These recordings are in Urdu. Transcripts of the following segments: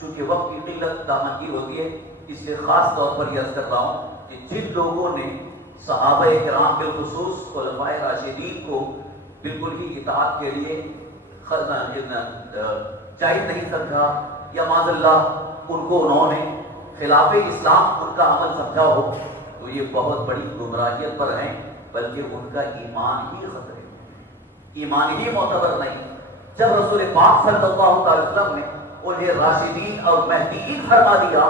چونکہ وقت کی قلت دامن کی ہوتی ہے، اس لیے خاص طور پر یہ عرض کر رہا ہوں کہ جن لوگوں نے صحابہ کرام بالخصوص خلفائے راشدین کو بالکل ہی اطاعت کے لیے جائز نہیں سمجھا، یا معاذ اللہ ان کو انہوں نے خلاف اسلام ان کا عمل سمجھا ہو، تو یہ بہت بڑی گمراہیت پر ہیں، بلکہ ان کا ایمان ہی خطرے، ایمان ہی معتبر نہیں۔ جب رسول پاک صلی اللہ علیہ وسلم نے انہیں راشدین اور مہدیین فرما دیا،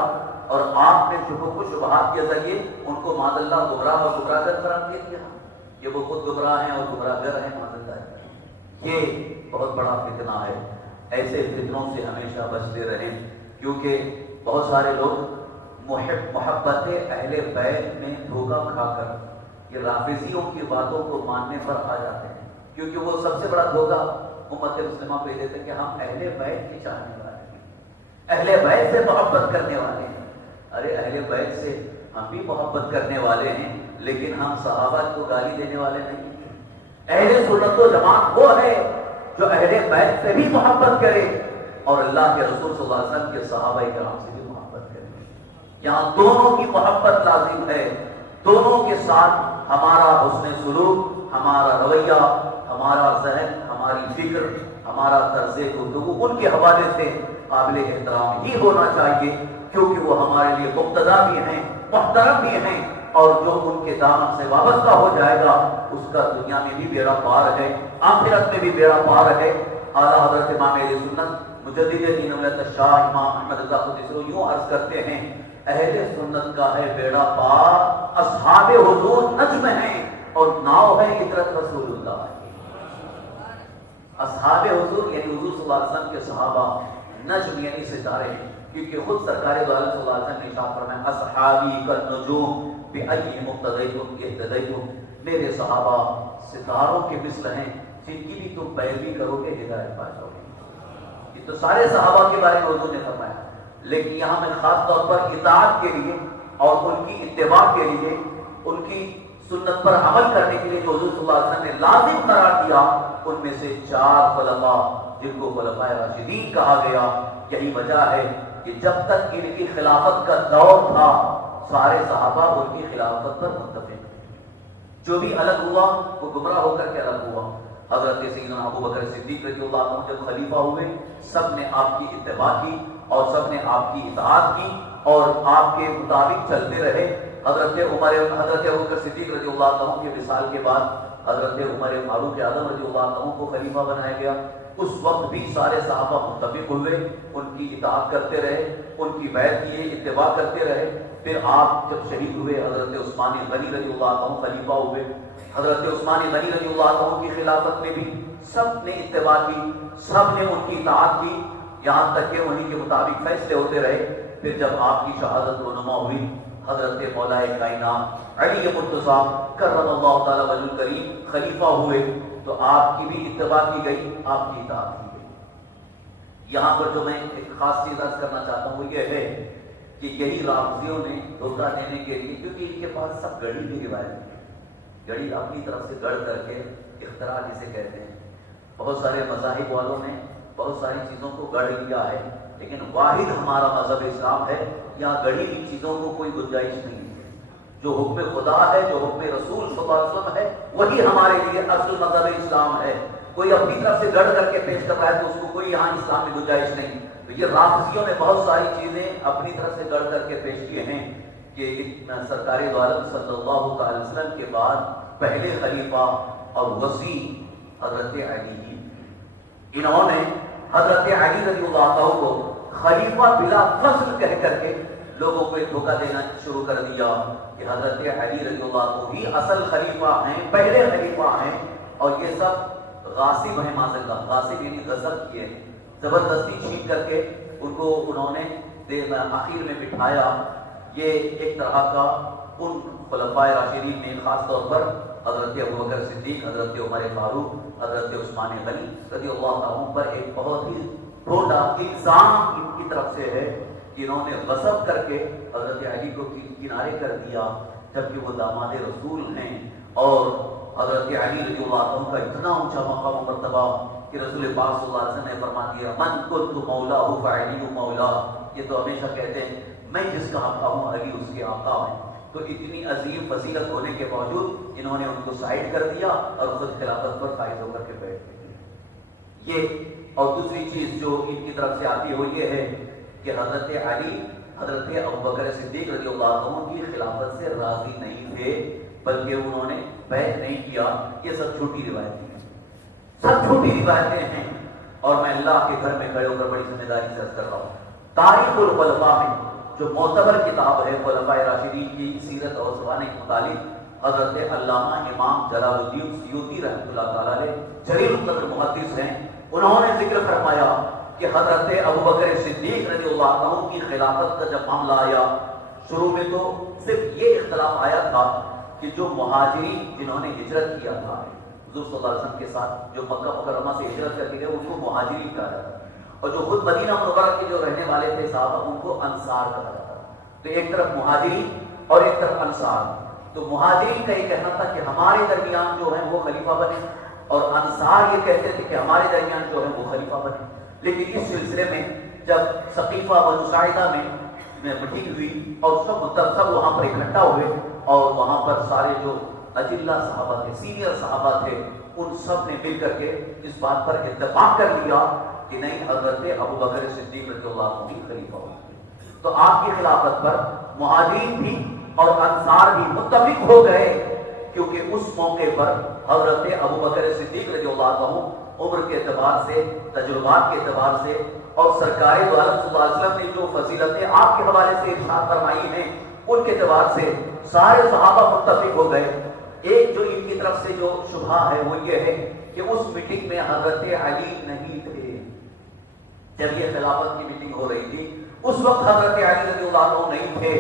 اور آپ نے شبہوں و شبہات کے ذریعے ان کو معاذ اللہ گمراہ اور گمراہ گر قرار دے دیا کہ وہ خود گمراہ ہیں اور گمراہ گر ہیں، معاذ اللہ، یہ بہت بڑا فتنہ ہے۔ ایسے فتنوں سے ہمیشہ بچتے رہیں، کیونکہ بہت سارے لوگ محبت اہل بیت میں دھوکہ کھا کر یہ رافضیوں کی باتوں کو ماننے پر آ جاتے ہیں، کیونکہ وہ سب سے بڑا دھوکہ امت مسلمہ پہ دیتے ہیں کہ ہم اہل بیت کے چاہنے والے ہیں، اہل بیت سے محبت کرنے والے ہیں۔ ارے اہل بیت سے ہم بھی محبت کرنے والے ہیں، لیکن ہم صحابہ کو گالی دینے والے نہیں ہیں۔ اہل سنت و جماعت وہ ہے جو اہل بیت سے بھی محبت کرے اور اللہ کے رسول صلی اللہ علیہ وسلم کے صحابہ کرام سے بھی محبت کرے۔ یہاں دونوں کی محبت لازم ہے، دونوں کے ساتھ ہمارا حسن سلوک، ہمارا رویہ، ہمارا ذہن، ہماری فکر، ہمارا طرز گفتگو ان کے حوالے سے قابل احترام ہی ہونا چاہیے، کیونکہ وہ ہمارے لیے مقتدا بھی ہیں، محترم بھی ہیں، اور جو ان کے دامن سے وابستہ ہو جائے گا اس کا دنیا میں بھی بیڑا پار ہے، آخرت میں بھی بیڑا پار ہے۔ اعلیٰ حضرت امام اہل سنت مجدد دین ولایت شاہ امام احمد رضا قدس سرہ یوں عرض کرتے ہیں، اہل سنت کا ہے بیڑا پار، اصحاب حضور نجم ہیں اور ناؤ ہے عطرت رسول اللہ۔ اصحاب حضور یعنی حضور صلی اللہ علیہ وسلم کے صحابہ، نجم یعنی ستارے ہیں، کیونکہ خود سرکار دو عالم صلی اللہ علیہ وسلم نے ارشاد فرمایا اصحابی کالنجوم بأیہم اقتدیتم اہتدیتم، میرے صحابہ ستاروں کے مثل ہیں، جن کی بھی تم پیروی کرو گے ہدایت پا جاؤ گے۔ یہ تو سارے صحابہ کے بارے میں حضور نے فرمایا، لیکن یہاں میں خاص طور پر اطاعت کے لیے اور ان کی اتباع کے لیے، ان کی سنت پر عمل کرنے کے لیے جو حضور صلی اللہ علیہ وسلم نے لازم قرار دیا، ان میں سے 4 خلفاء جن کو خلفائے راشدین کہا گیا۔ یہی وجہ ہے کہ جب تک ان کی خلافت کا دور تھا سارے صحابہ ان کی خلافت پر متفق، جو بھی الگ ہوا وہ گمراہ ہو کر کے الگ ہوا۔ حضرت سیدنا ابو بکر صدیق رضی اللہ عنہ جب خلیفہ ہوئے، سب نے آپ کی اتباع کی اور سب نے آپ کی اطاعت کی اور آپ کے مطابق چلتے رہے۔ حضرت ابو بکر صدیق رضی اللہ عنہ کے وصال کے بعد حضرت عمر فاروق اعظم رضی اللہ عنہ کو خلیفہ بنایا گیا۔ اس وقت بھی سارے صحابہ متفق ہوئے، ان کی اطاعت کرتے رہے، ان کی بیعت کیے، اتباع کرتے رہے۔ پھر آپ جب شہید ہوئے، حضرت عثمان غنی رضی اللہ عنہ خلیفہ ہوئے۔ حضرت عثمان غنی رضی اللہ عنہ کی خلافت میں بھی سب نے اتباع کی، سب نے ان کی اطاعت کی، یہاں تک کہ انہی کے مطابق فیصلے ہوتے رہے۔ پھر جب آپ کی شہادت رونما ہوئی، حضرت مولا کائنات علی مرتضیٰ کرم اللہ تعالی وجہ الکریم خلیفہ ہوئے، تو آپ کی بھی اتباع کی گئی، آپ کی اطاعت کی گئی۔ یہاں پر جو میں ایک خاص چیز عرض کرنا چاہتا ہوں وہ یہ ہے کہ یہی رافضیوں نے دھوکہ دینے کے لیے، کیونکہ ان کے پاس سب گڑی کی روایت ہے، گڑی اپنی طرف سے گڑھ کر کے اختراع جسے کہتے ہیں، بہت سارے مذاہب والوں نے بہت ساری چیزوں کو گڑھ لیا ہے، لیکن واحد ہمارا مذہب اسلام ہے، یہاں گڑھی ہوئی چیزوں کو کوئی گنجائش نہیں ہے۔ جو حکم خدا ہے، جو حکم رسول صلی اللہ علیہ وسلم ہے، وہی ہمارے لیے اصل مذہب اسلام ہے۔ کوئی اپنی طرف سے گڑھ کر کے پیش کر رہا ہے تو اس کو کوئی یہاں اسلام میں گنجائش نہیں۔ تو یہ رافضیوں نے بہت ساری چیزیں اپنی طرف سے گڑھ کر کے پیش کیے ہیں کہ سرکار دو عالم صلی اللہ علیہ وسلم کے بعد پہلے خلیفہ اور وصی حضرت علی، انہوں نے حضرت علی رضی اللہ عنہ کو خلیفہ بلا فصل کہہ کر کے لوگوں کو ایک دھوکہ دینا شروع کر دیا کہ حضرت علی رضی اللہ عنہ ہی اصل خلیفہ ہیں، پہلے خلیفہ ہیں، اور یہ سب غاصب ہیں، معاذ اللہ، غاصب یعنی غصب کیے، زبردستی چھین کر کے ان کو انہوں نے آخر میں بٹھایا۔ یہ ایک طرح کا ان خلفائے راشدین میں خاص طور پر حضرت ابوبکر صدیق، حضرت عمر فاروق، حضرت عثمان غنی رضی اللہ عنہ پر ایک بہت ہی بھونڈا الزام ان کی طرف سے ہے کہ انہوں نے غصب کر کے حضرت علی کو کنارے کر دیا، جبکہ وہ داماد رسول ہیں اور حضرت علی رضی اللہ عنہ کا اتنا اونچا مقام و مرتبہ کہ رسول پاک صلی اللہ علیہ وسلم نے فرما دیا من کنت مولا فعلی مولا. یہ تو ہمیشہ کہتے ہیں میں جس کا آقا ہوں علی اس کے آقا ہیں. تو اتنی عظیم فضیلت ہونے کے باوجود انہوں نے ان کو سائڈ کر دیا اور خود خلافت پر فائز ہو کر کے بیٹھ گئے. یہ اور دوسری چیز جو ان کی طرف سے آتی ہو یہ ہے کہ حضرت علی حضرت ابوبکر صدیق رضی اللہ عنہ کی خلافت سے راضی نہیں تھے بلکہ انہوں نے بیعت نہیں کیا. یہ سب چھوٹی روایتیں ہیں, سب چھوٹی روایتیں ہیں اور میں اللہ کے گھر میں کھڑے ہو کر بڑی ذمہ داری سے عرض کر رہا ہوں. تاریخ الخلفاء میں جو معتبر کتاب ہے خلفاء راشدین کی سیرت اور زبان کے متعلق حضرت علامہ امام جلال الدین سیوطی رحمۃ اللہ تعالی علیہ جلیل القدر محدث ہیں, انہوں نے ذکر فرمایا کہ حضرت ابوبکر صدیق رضی اللہ عنہ کی خلافت کا جب معاملہ آیا شروع میں تو صرف یہ اختلاف آیا تھا کہ جو مہاجرین جنہوں نے ہجرت کیا تھا حضور صلی اللہ علیہ وسلم کے ساتھ جو مکہ مکرمہ سے ہجرت کر کے گئے ان کو مہاجرین کہا جاتا ہے اور جو خود مدینہ منورہ کے جو رہنے والے تھے صحابہ ان کو انصار کہا جاتا ہے. تو ایک طرف مہاجرین اور ایک طرف انصار. تو مہاجرین کا یہ کہنا تھا کہ ہمارے درمیان جو ہیں وہ خلیفہ بنے اور انصار یہ کہتے تھے کہ ہمارے درمیان جو ہیں وہ خلیفہ بنے. لیکن اس سلسلے میں جب ثقیفہ بنو ساعدہ میں میٹنگ ہوئی اور سب وہاں پر اکٹھا ہوئے اور وہاں پر سارے جو اجلہ صحابہ تھے سینئر صحابہ تھے ان سب نے مل کر کے اس بات پر اتفاق کر لیا کہ نہیں حضرت ابوبکر صدیق رضی اللہ عنہ کی خلیفہ ہوئے. تو آپ کی خلافت پر مہاجرین بھی اور انصار بھی متفق ہو گئے کیونکہ اس موقع پر حضرت ابوبکر صدیق رضی اللہ عنہ عمر کے اعتبار سے تجربات کے اعتبار سے اور سرکار دو عالم صلی اللہ علیہ وسلم نے جو فضیلتیں آپ کے حوالے سے ارشاد فرمائی ہیں ان کے اعتبار سے سارے صحابہ متفق ہو گئے. ایک جو ان کی طرف سے جو شبہ ہے وہ یہ ہے کہ اس میٹنگ میں حضرت علی نہیں تھے. جب یہ خلافت کی میٹنگ ہو رہی تھی اس وقت حضرت علی رضی اللہ عنہ نہیں تھے.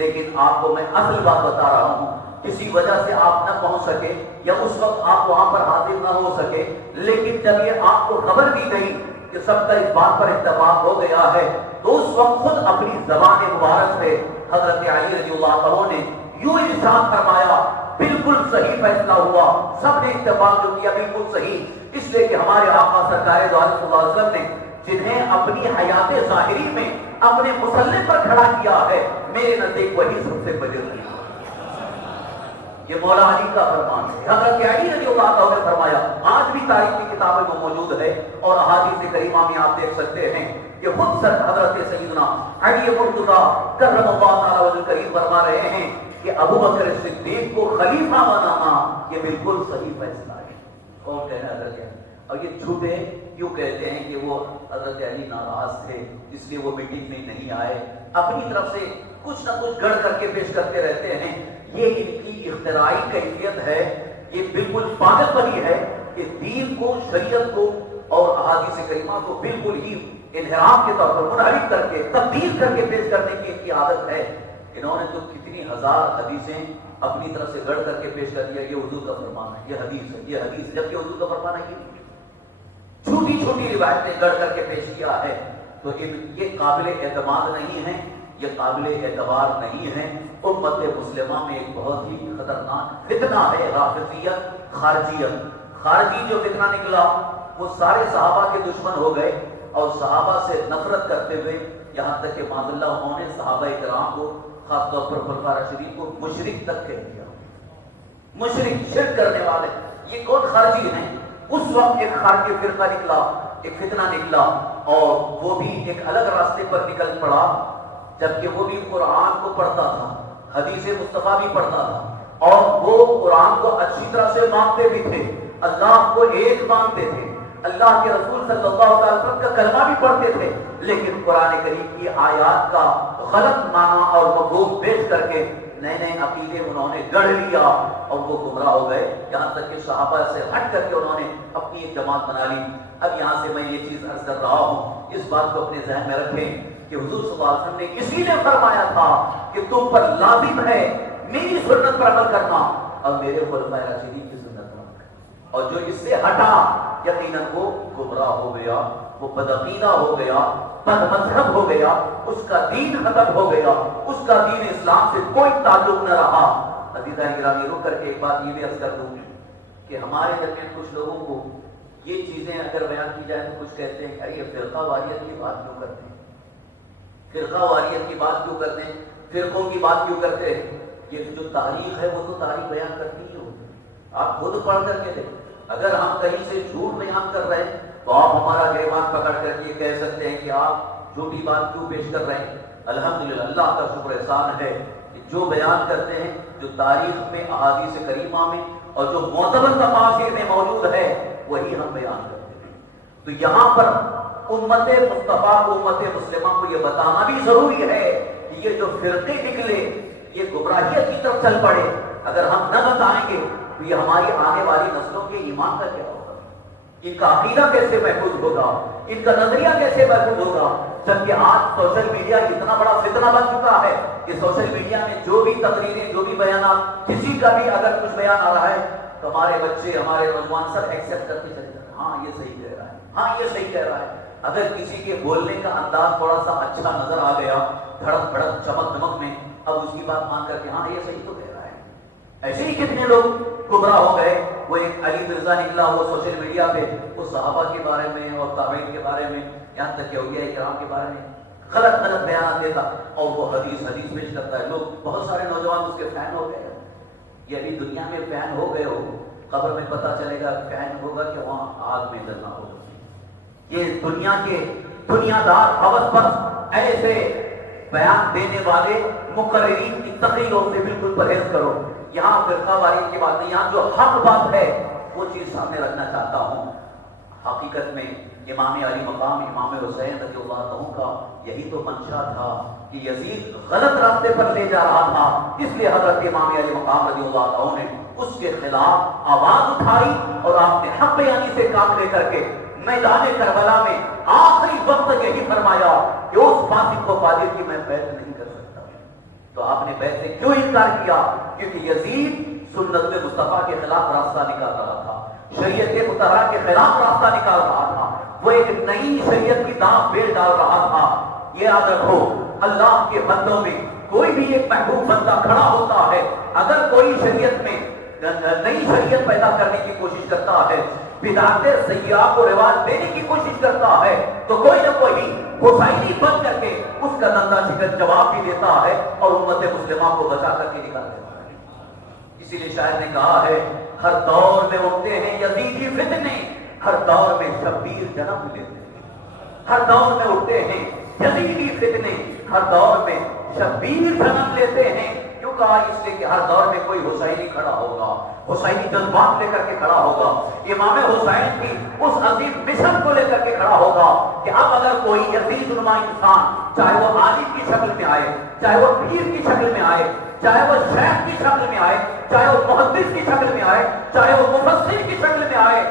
لیکن آپ کو میں اصل بات بتا رہا ہوں, کسی وجہ سے آپ نہ پہنچ سکے یا اس وقت آپ وہاں پر حاضر نہ ہو سکے, لیکن جب یہ آپ کو خبر دی گئی کہ سب کا اس بات پر اتفاق ہو گیا ہے تو اس وقت خود اپنی زبان مبارک سے حضرت علی رضی اللہ عنہ نے یوں ارشاد فرمایا بالکل صحیح فیصلہ ہوا, سب نے اتفاق جو کیا بالکل صحیح, اس لیے کہ ہمارے آقا سرکار دو عالم صلی اللہ علیہ وسلم نے جنہیں اپنی حیات ظاہری میں اپنے مسلح پر کھڑا کیا ہے میرے نزدیک وہی سب سے بڑے نہیں. یہ مولا علی کا فرمان ہے. حضرت علی رضی اللہ عنہ نے فرمایا, آج بھی تاریخ کی کتابوں میں موجود ہے اور احادیث کریمہ میں آپ دیکھ سکتے ہیں کہ خود سر حضرت سیدنا علی مرتضیٰ کرم اللہ تعالی وجہ کریم فرما رہے ہیں کہ ابوبکر صدیق کو خلیفہ بنانا یہ بالکل صحیح فیصلہ ہے. اور کہنا حضرت علی, اور یہ جھوٹے کیوں کہتے ہیں کہ وہ حضرت علی ناراض تھے اس لیے وہ میٹنگ میں نہیں آئے, اپنی طرف سے کچھ نہ کچھ گڑھ کر کے پیش کرتے رہتے ہیں. یہ ان کی اختراعی کیفیت ہے, یہ بالکل پاگل پنی ہے کہ دین کو شریعت کو اور احادیث کریمہ کو بالکل ہی انحراف کے طور پر منحرف کر کے تبدیل کر کے پیش کرنے کی ان کی عادت ہے. انہوں نے تو کتنی ہزار حدیثیں اپنی طرف سے گڑھ کر کے پیش کر دیا, یہ حضور کا فرمان ہے, یہ حدیث ہے, یہ حدیث, جبکہ حضور کا فرمان ہے یہ چھوٹی چھوٹی روایتیں گڑھ کر کے پیش کیا ہے. تو یہ قابل اعتماد نہیں ہے, یہ قابل اعتبار نہیں ہے. امت مسلمہ میں ایک بہت ہی خطرناک فتنہ ہے رافضیت, خارجیت. خارجی جو فتنہ نکلا وہ سارے صحابہ کے دشمن ہو گئے اور صحابہ سے نفرت کرتے ہوئے یہاں تک کہ معاذ اللہ انہوں نے صحابہ کرام کو خاص طور پر خلفاء راشدین کو مشرک تک کہہ دیا. مشرک, شرک کرنے والے, یہ کون خارجی ہیں؟ اس وقت ایک خارجی فرقہ نکلا, ایک فتنہ نکلا اور وہ بھی ایک الگ راستے پر نکل پڑا, جبکہ وہ بھی قرآن کو پڑھتا تھا, حدیث مصطفیٰ بھی پڑھتا تھا اور وہ قرآن کو اچھی طرح سے مانتے بھی تھے, اللہ کو ایک مانتے تھے, اللہ کے رسول صلی اللہ علیہ وسلم کا کلمہ بھی پڑھتے تھے, لیکن قرآن کریم کی آیات کا غلط معنی اور مفہوم پیش کر کے نئے نئے عقیدے انہوں نے گڑھ لیا اور وہ گمراہ ہو گئے. یہاں تک کہ صحابہ سے ہٹ کر کے انہوں نے اپنی ایک جماعت بنا لی. اب یہاں سے میں یہ چیز عرض کر رہا ہوں, اس بات کو اپنے ذہن میں رکھیں کہ حضور صلی اللہ علیہ وسلم نے اسی نے فرمایا تھا کہ تم پر لازم ہے میری سنت پر عمل کرنا اور میرے خلفائے راشدین کی سنت پر عمل کرنا, اور جو اس سے ہٹا یقیناً وہ گمراہ ہو گیا, وہ بدعقیدہ ہو گیا, بد مذہب ہو گیا, اس کا دین ختم ہو گیا, اس کا دین اسلام سے کوئی تعلق نہ رہا. عزیزان گرامی, رک کر کے ایک بات یہ بھی عرض کر دوں کہ ہمارے درمیان کچھ لوگوں کو یہ چیزیں اگر بیان کی جائے تو کچھ کہتے ہیں کہ یہ فرقہ واریت کی بات کیوں کرتے ہیں، فرقہ واریت کی بات کیوں کرتے ہیں، فرقوں کی بات کیوں کرتے ہیں؟ یہ جو تاریخ ہے وہ تو تاریخ بیان کرتی ہی ہوتی ہے، آپ خود پڑھ کر کے دیکھیں۔ اگر ہم کہیں سے جھوٹ بیان کر رہے ہیں تو آپ ہمارا گریبان پکڑ کر یہ کہہ سکتے ہیں کہ آپ جھوٹی بات کیوں پیش کر رہے ہیں۔ الحمدللہ اللہ کا شکر احسان ہے کہ جو بیان کرتے ہیں، جو تاریخ میں احادیث کریمہ میں اور جو معتبر تفاسیر میں موجود ہے وہی ہم بیان کرتے ہیں۔ تو یہاں پر امت مصطفیٰ کو، امت مسلمہ کو یہ بتانا بھی ضروری ہے کہ یہ جو فرقے نکلے یہ گمراہیت کی طرف چل پڑے، اگر ہم نہ بتائیں گے تو یہ ہماری آنے والی نسلوں کے ایمان کا کیا ہوگا، ان کا عقیدہ کیسے محفوظ ہوگا، ان کا نظریہ کیسے محفوظ ہوگا؟ جبکہ آج سوشل میڈیا اتنا بڑا فتنہ بن چکا ہے کہ سوشل میڈیا میں جو بھی تقریریں، جو بھی بیانات، کسی کا بھی اگر کچھ بیان آ رہا ہے تو ہمارے بچے، ہمارے نوجوان سب ایکسپٹ کرتے چلے جاتے ہیں، ہاں یہ صحیح کہہ رہا ہے، ہاں یہ صحیح کہہ رہا ہے۔ اگر کسی کے بولنے کا انداز تھوڑا سا اچھا نظر آ گیا، دھڑک بھڑک چمک دمک میں، اب اس کی بات مان کر کے ہاں یہ صحیح تو کہہ رہا ہے۔ ایسے ہی کتنے لوگ گمراہ ہو گئے۔ وہ ایک علی مرزا نکلا وہ سوشل میڈیا پہ، وہ صحابہ کے بارے میں اور تابعین کے بارے میں، یہاں تک کہ اولیاء کرام کے بارے میں غلط غلط بیانات دیتا اور وہ حدیث پیش کرتا ہے۔ لوگ بہت سارے نوجوان اس کے فین ہو گئے۔ یہ ابھی دنیا میں فین ہو گئے ہو، قبر میں پتہ چلے گا فین ہوگا کہ وہاں آگ میں جلنا ہوگا۔ یہ دنیا کے دنیادار ہوس پرست ایسے بیان دینے والے مقررین کی تقریروں سے بالکل پرہیز کرو۔ یہاں فرقہ واریت کی بات نہیں، یہاں جو حق بات ہے وہ چیز سامنے رکھنا چاہتا ہوں۔ حقیقت میں امام علی مقام امام حسین رضی اللہ عنہ کا یہی تو منشا تھا کہ یزید غلط راستے پر لے جا رہا تھا، اس لیے حضرت امام علی مقام رضی اللہ عنہ نے اس کے خلاف آواز اٹھائی اور آپ نے حق بیانی سے کام لے کر کے میدان کربلا میں آخری وقت یہی فرمایا کہ اس فاسق کو فاجر کی میں بیعت نہیں کر سکتا۔ تو آپ نے بیعت سے کیوں انکار کیا؟ کیونکہ یزید سنت مصطفیٰ کے خلاف راستہ نکال رہا تھا، شریعت مطہرہ کے خلاف راستہ نکال رہا تھا، وہ ایک نئی شریعت کی داغ بیل ڈال رہا تھا۔ یہ یاد رکھو، اللہ کے بندوں میں کوئی بھی ایک محبوب بندہ کھڑا ہوتا ہے، اگر کوئی شریعت میں نئی شریعت پیدا کرنے کی کوشش کرتا ہے، بدعت سیاح کو رواج دینے کی کوشش کرتا ہے، تو کوئی نہ کوئی حسینی بن کر کے اس کا دندہ شکن جواب بھی دیتا ہے اور امت مسلمہ کو بچا کر کے نکال دیتا ہے۔ اسی لیے شاعر نے کہا ہے، ہر دور میں اٹھتے ہیں یزیدی فتنے، ہر دور میں شبیر جنم لیتے ہیں۔ ہر دور میں اٹھتے ہیں یزیدی فتنے، ہر دور میں شبیر جنم لیتے ہیں۔ کیوں کہا؟ اس لیے کہ ہر دور میں کوئی حسینی کھڑا ہوگا، حسینی جذبات لے کر کے کھڑا ہوگا، امام حسین کی اس عظیم مشن کو لے کر کے کھڑا ہوگا کہ اب اگر کوئی یزید نما انسان، چاہے وہ عالم کی شکل میں آئے، چاہے وہ پیر کی شکل میں آئے، چاہے وہ شیخ کی شکل میں آئے، چاہے وہ محدث کی شکل میں آئے، چاہے وہ مفسر کی شکل میں آئے،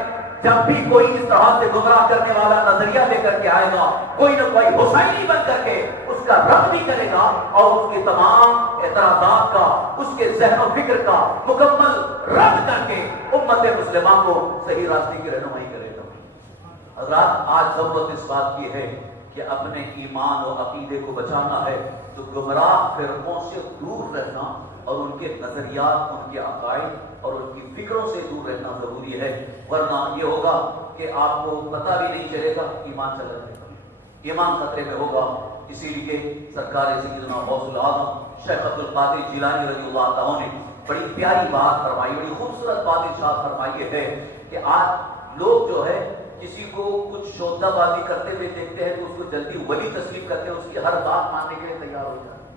جب بھی کوئی اس طرح سے گمراہ کرنے والا نظریہ لے کر کے آئے گا، کوئی نہ کوئی حسینی بن کر کے اس کا رد بھی کرے گا اور اس کے تمام اعتراضات کا، اس کے ذہن و فکر کا مکمل رد کر کے امت مسلمہ کو صحیح راستے کی رہنمائی کرے گا۔ حضرات، آج ضرورت اس بات کی ہے کہ اپنے ایمان و عقیدے کو بچانا ہے تو گمراہ فرقوں سے دور رہنا اور ان کے نظریات، ان کے عقائد اور ان کی فکروں سے دور رہنا ضروری ہے، ورنہ یہ ہوگا کہ آپ کو پتہ بھی نہیں چلے گا ایمان چلا جائے گا، ایمان خطرے میں ہوگا۔ اسی لیے سرکار سیدنا غوث العظم شیخ عبد القادر جیلانی رضی اللہ عنہ نے بڑی پیاری بات فرمائی، بڑی خوبصورت بات ارشاد فرمائی ہے کہ آج لوگ جو ہے کسی کو کچھ شوخہ بازی کرتے ہوئے دیکھتے ہیں تو اس کو جلدی ولی تسلیم کرتے ہیں، اس کی ہر بات ماننے کے لیے تیار ہو جاتے ہیں۔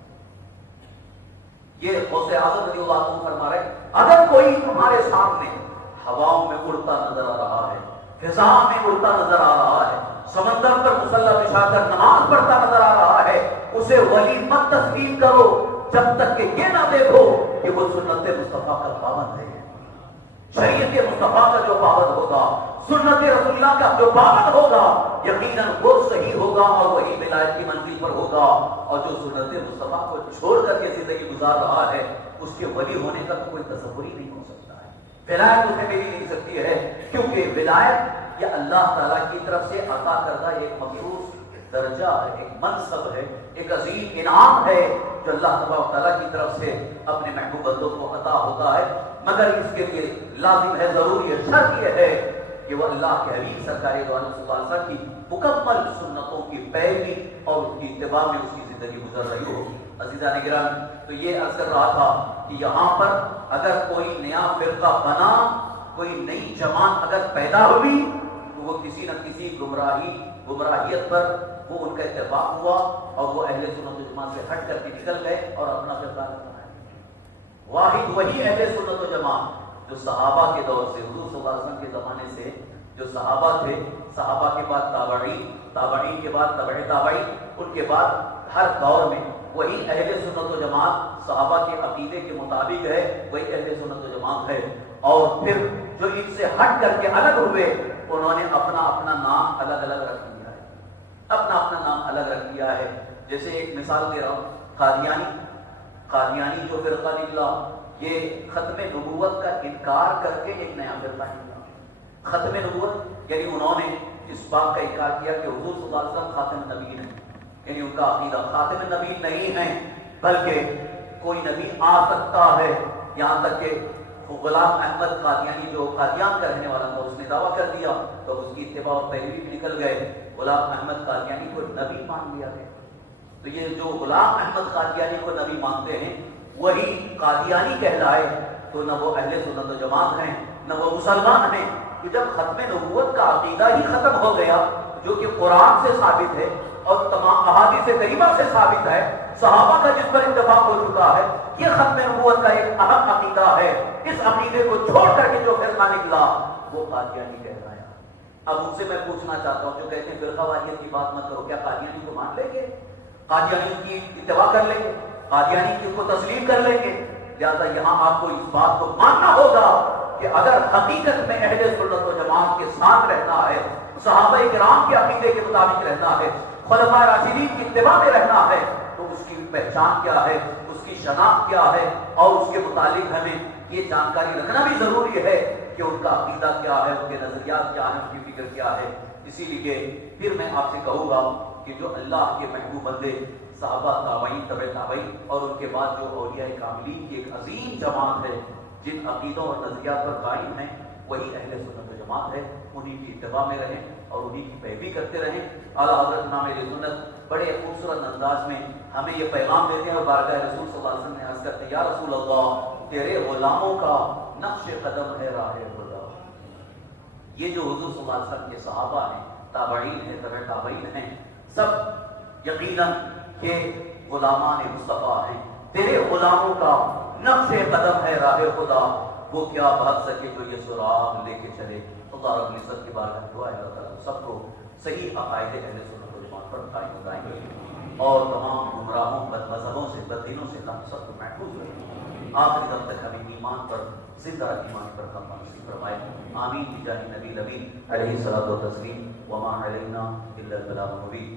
یہ غوث اعظم رضی اللہ عنہ فرما رہے ہیں، اگر کوئی تمہارے سامنے ہواؤں میں اڑتا نظر آ رہا ہے، فضا میں اڑتا نظر آ رہا ہے، سمندر پر مسلح بچھا کر نماز پڑھتا نظر آ رہا ہے، اسے ولی مت تسلیم کرو جب تک کہ یہ نہ دیکھو کہ وہ سنت مصطفیٰ کا پابند ہے۔ شریعت مصطفیٰ کا جو پابند ہوگا، سنت رسول اللہ کا جو پابند ہوگا، یقیناً وہ صحیح ہوگا اور وہی ولایت کی منزل پر ہوگا، اور جو سنت مصطفیٰ کو چھوڑ کر کے زندگی گزار رہا ہے اس کے ولی ہونے کا تو کوئی تصور ہی نہیں ہو سکتا ہے۔ ولایت اسے ملی نہیں سکتی ہے، کیونکہ ولایت یہ اللہ تعالیٰ کی طرف سے عطا کردہ ایک مخصوص درجہ ہے، ایک منصب ہے، ایک عظیم انعام ہے جو اللہ تبارک تعالیٰ کی طرف سے اپنے محبوب بندوں کو عطا ہوتا ہے، مگر اس کے لیے لازم ہے، ضروری ہے، شرط یہ ہے کہ وہ اللہ کے حبیب سرکار دو عالم صلی اللہ علیہ وسلم کی مکمل سنتوں کی پیروی اور اس کی اتباع میں اس کی زندگی گزر رہی ہو. عزیزان گرامی، تو یہ عرض کر رہا تھا کہ یہاں پر اگر کوئی نیا فرقہ بنا، کوئی نئی جماعت اگر پیدا ہوئی تو وہ کسی نہ کسی گمراہیت پر وہ ان کا اتفاق ہوا اور وہ اہل سنت و جماعت سے ہٹ کر کے نکل گئے اور اپنا فرقہ بنایا. واحد وہی اہل سنت و جماعت جو صحابہ کے دور سے، حضور صلی اللہ علیہ وسلم کے زمانے سے جو صحابہ تھے، صحابہ کے بعد تابعین، تابعین کے بعد تبع تابعین، ان کے بعد ہر دور میں وہی اہل سنت و جماعت صحابہ کے عقیدے کے مطابق ہے، وہی اہل سنت و جماعت ہے. اور پھر جو ان سے ہٹ کر کے الگ ہوئے انہوں نے اپنا اپنا نام الگ الگ رکھ دیا ہے، اپنا اپنا نام الگ رکھ دیا ہے. جیسے ایک مثال دے رہا ہوں، قادیانی جو فرقہ نکلا، یہ ختم نبوت کا انکار کر کے ایک نیا فرقہ نکلا. ختم نبوت یعنی انہوں نے اس بات کا انکار کیا کہ حضور صلی اللہ علیہ وسلم خاتم النبیین ہیں، یعنی ان کا عقیدہ خاتم النبیین نہیں ہے بلکہ کوئی نبی آ سکتا ہے. یہاں تک کہ غلام احمد قادیانی جو قادیان کا رہنے والا تھا، اس نے دعویٰ کر دیا تو اس کی اتباع اور پیروی بھی نکل گئے. غلام احمد قادیانی کو نبی مان لیا گیا. تو یہ جو غلام احمد قادیانی کو نبی مانتے ہیں وہی قادیانی کہلائے تو نہ وہ اہل سنت و جماعت ہیں نہ وہ مسلمان ہیں. تو جب ختم نبوت کا عقیدہ ہی ختم ہو گیا جو کہ قرآن سے ثابت ہے اور تمام احادیث کریمہ سے ثابت ہے، صحابہ کا جس پر اتفاق ہو چکا ہے، یہ ختم نبوت کا ایک اہم عقیدہ ہے. اس عقیدے کو چھوڑ کر کے جو فرقہ نکلا وہ قادیانی کہلایا. اب ان سے میں پوچھنا چاہتا ہوں جو کہتے ہیں فرقہ واریت کی بات مت کرو، کیا قادیانی کو مان لیں گے؟ قادیانی کی اتباع کر لیں گے؟ قادیانی کی کو تسلیم کر لیں گے؟ لہٰذا یہاں آپ کو اس بات کو ماننا ہوگا کہ اگر حقیقت میں اہل سنت و جماعت کے ساتھ رہنا ہے، صحابہ کرام کے عقیدے کے مطابق رہنا ہے، خلفائے راشدین کی اتباع میں رہنا ہے، تو اس کی پہچان کیا ہے، اس کی شناخت کیا ہے، اور اس کے متعلق ہمیں یہ جانکاری رکھنا بھی ضروری ہے کہ ان کا عقیدہ کیا ہے، ان کے نظریات کیا ہیں، ان کی فکر کیا ہے. اسی لیے پھر میں آپ سے کہوں گا کہ جو اللہ کے محبوب بندے صحابہ، تابعین، تبع تابعین اور ان کے بعد جو اولیاء کاملین کی ایک عظیم جماعت ہے جن عقیدوں اور نظریات پر قائم ہیں، وہی اہل سنت و جماعت ہے. انہی کی اتباع میں رہیں اور انہی کی پیروی کرتے رہیں. اعلیٰ حضرت امام اہل سنت بڑے خوبصورت انداز میں ہمیں یہ پیغام دیتے ہیں اور بارگاہ رسول صلی اللہ علیہ وسلم نے عرض کرتے ہیں، یا رسول اللہ، تیرے غلاموں کا نقش قدم ہے راہ خدا. یہ جو حضور صلی اللہ علیہ وسلم کے صحابہ ہیں، تابعین ہیں، تبع تابعین ہیں، سب یقیناً کہ غلامان مصطفیٰ ہیں. تیرے غلاموں کا نقش قدم ہے راہ خدا، وہ کیا بھاگ سکے جو یہ سراغ لے کے چلے. اللہ رب العزت کی بارگاہ دعا ہے اللہ تعالیٰ سب کو صحیح عقائد اہل سنت و جماعت پر قائم بتائیں گے اور تمام گمراہوں، بد مذہبوں سے، بد دینوں سے ہم سب کو محفوظ رکھیں. آخری دم تک ہمیں ایمان پر، زندہ ایمان پر ہم نصیب فرمائے. آمین بجاہ نبی نبی علیہ الصلوۃ والتسلیم. وما علینا الا البلاغ المبین.